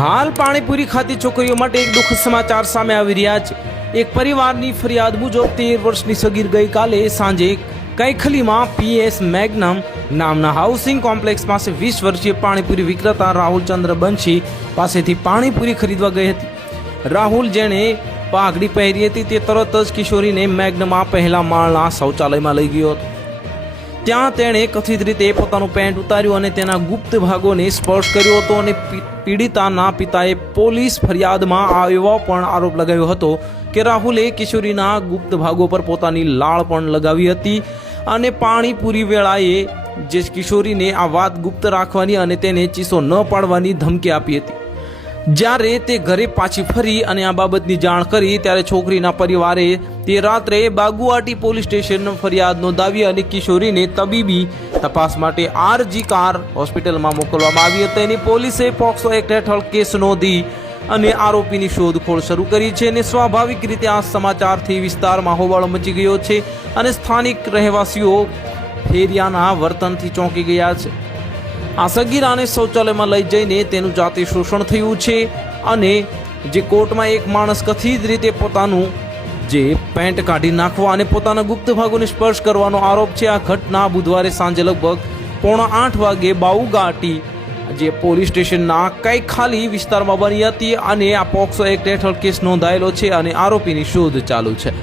હાલ પાણીપુરી ખાતી છોકરીઓ માટે એક દુઃખદ સમાચાર સામે આવી રહ્યા છે। એક પરિવારની ફરિયાદ મુજબ 13 વર્ષની સગીર ગઈકાલે સાંજે કૈખલીમાં પીએસ મેગ્નમ નામના હાઉસિંગ કોમ્પ્લેક્સ પાસે 20 વર્ષીય પાણીપુરી વિક્રેતા રાહુલ ચંદ્ર બંશી પાસેથી પાણીપુરી ખરીદવા ગઈ હતી। રાહુલ, જેણે પાઘડી પહેરી હતી, તે તરત જ કિશોરીને મેગ્નમમાં પહેલા માળના શૌચાલયમાં લઈ ગયો હતો। ત્યાં તેણે કથિત રીતે પોતાનું પેન્ટ ઉતાર્યું અને તેના ગુપ્ત ભાગોને સ્પર્શ કર્યો હતો અને પીડિતાના પિતાએ પોલીસ ફરિયાદમાં એવો પણ આરોપ લગાવ્યો હતો કે રાહુલે કિશોરીના ગુપ્ત ભાગો પર પોતાની લાળ પણ લગાવી હતી અને પાણીપુરી વેળાએ જે કિશોરીને આ વાત ગુપ્ત રાખવાની અને તેને ચીસો ન પાડવાની ધમકી આપી હતી। જ્યારે તે ઘરે પાછી ફરી અને આ બાબતની જાણ કરી ત્યારે છોકરીના પરિવારે તે રાત્રે બાગુવાટી પોલીસ સ્ટેશન ફરિયાદ નોંધાવી અને કિશોરીને તબીબી તપાસ માટે આરજી કાર હોસ્પિટલમાં મોકલવામાં આવી હતી અને પોલીસે પોક્સો એક્ટ હેઠળ કેસ નોંધી અને આરોપીની શોધખોળ શરૂ કરી છે। અને સ્વાભાવિક રીતે આ સમાચારથી વિસ્તારમાં હોબાળો મચી ગયો છે અને સ્થાનિક રહેવાસીઓ ફેરિયાના વર્તનથી ચોંકી ગયા છે। આ સગીરાને શૌચાલયમાં લઈ જઈને તેનું જાતે શોષણ થયું છે અને જે કોર્ટમાં એક માણસ કથિત રીતે પોતાનું જે પેન્ટ કાઢી નાખવા અને પોતાના ગુપ્ત ભાગોને સ્પર્શ કરવાનો આરોપ છે। આ ઘટના બુધવારે સાંજે લગભગ 7:45 વાગે બાઉગાટી જે પોલીસ સ્ટેશનના કૈખાલી વિસ્તારમાં બની હતી અને આ પોક્સો એક્ટ હેઠળ કેસ નોંધાયેલો છે અને આરોપીની શોધ ચાલુ છે।